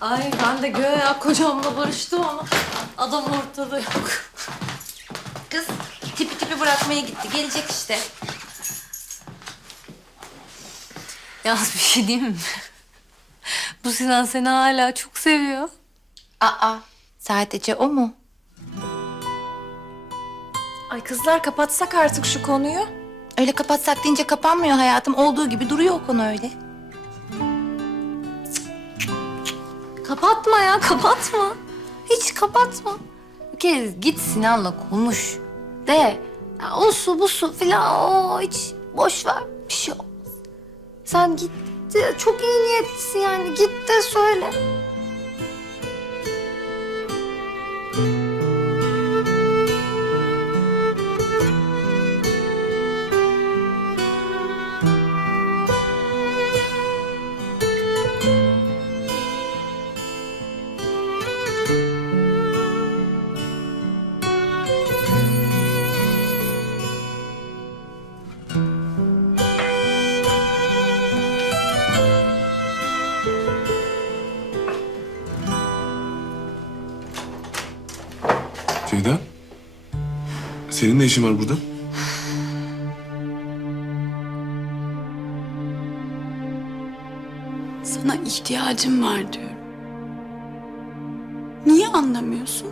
Ay ben de göğe kocamla barıştım ama adam ortada yok. Kız tipi tipi bırakmaya gitti. Gelecek işte. Yalnız bir şey diyeyim mi? Bu Sinan seni hala çok seviyor. Aa sadece o mu? Ay kızlar kapatsak artık şu konuyu. Öyle kapatsak deyince kapanmıyor hayatım. Olduğu gibi duruyor o konu öyle. Kapatma ya kapatma. Hiç kapatma. Bir kere git Sinan'la konuş. De ya o su bu su filan o hiç boş ver bir şey olmaz. Sen git çok iyi niyetlisin yani git de söyle. Senin ne işin var burada? Sana ihtiyacım var diyorum. Niye anlamıyorsun?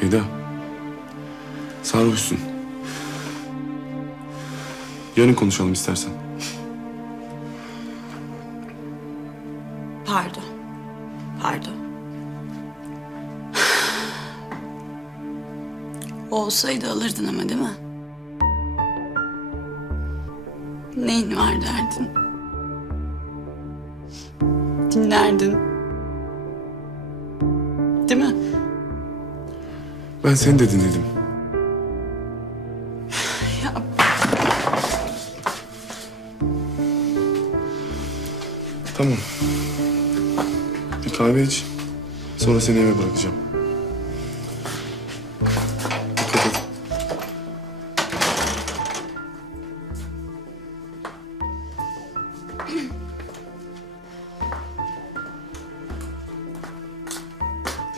Ceyda. Sarhoşsun. Yarın konuşalım istersen. Olsaydı alırdın ama değil mi? Neyin var derdin? Dinlerdin. Değil mi? Ben seni de dinledim. Ya Tamam. Bir kahve iç. Sonra seni eve bırakacağım.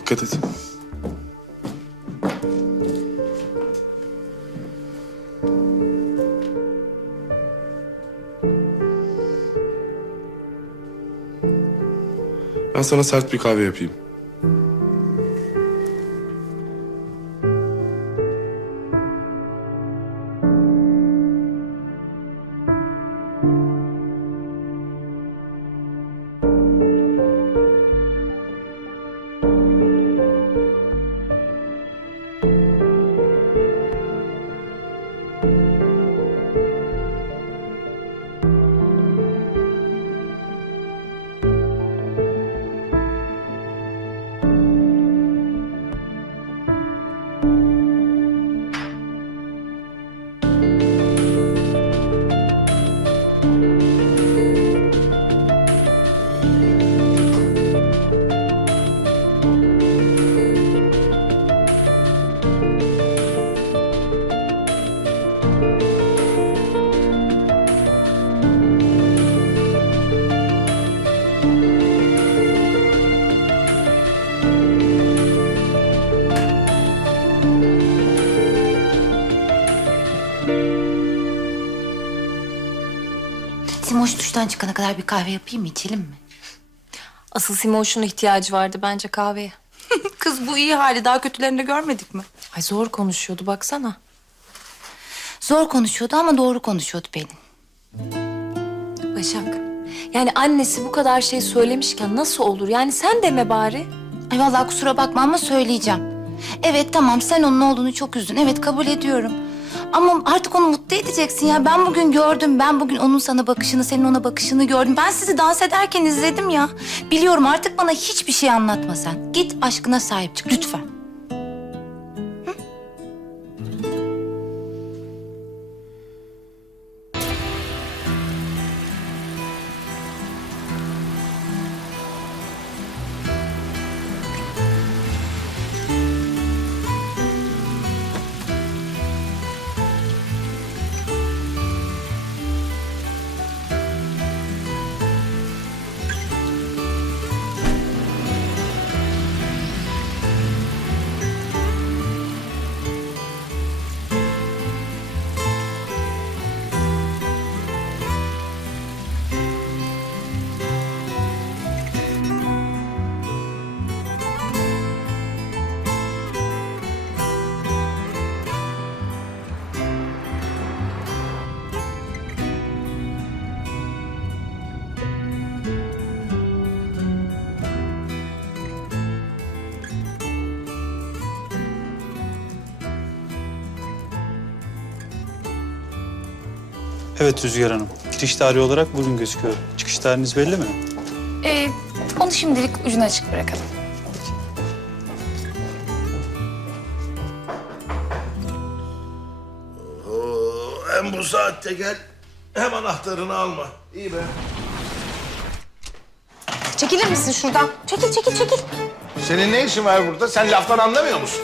Dikkat et. Ben sana sert bir kahve yapayım. Duştan çıkana kadar bir kahve yapayım mı içelim mi? Asıl Simoş'un ihtiyacı vardı bence kahveye. Kız bu iyi hali daha kötülerini de görmedik mi? Ay zor konuşuyordu baksana. Zor konuşuyordu ama doğru konuşuyordu Pelin. Başak. Yani annesi bu kadar şey söylemişken nasıl olur? Yani sen deme bari. Ay vallahi kusura bakma ama söyleyeceğim. Evet tamam sen onun olduğunu çok üzdün. Evet kabul ediyorum. Ama artık onu mutlu edeceksin ya. Ben bugün gördüm. Ben bugün onun sana bakışını, senin ona bakışını gördüm. Ben sizi dans ederken izledim ya. Biliyorum artık bana hiçbir şey anlatma sen. Git aşkına sahip çık lütfen. Evet Rüzgar Hanım. Giriş tarihi olarak bugün gözüküyor. Çıkış tarihiniz belli mi? Ee, onu şimdilik ucunu açık bırakalım. Oo, hem bu saatte gel hem anahtarını alma. İyi be. Çekilir misin şuradan? Çekil, çekil, çekil. Senin ne işin var burada? Sen laftan anlamıyor musun?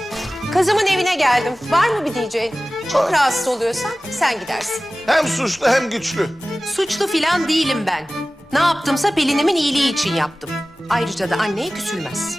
Kızımın evine geldim. Var mı bir diyeceğin? Çok rahatsız oluyorsan sen gidersin. Hem suçlu hem güçlü. Suçlu filan değilim ben. Ne yaptımsa Pelin'imin iyiliği için yaptım. Ayrıca da anneye küsülmez.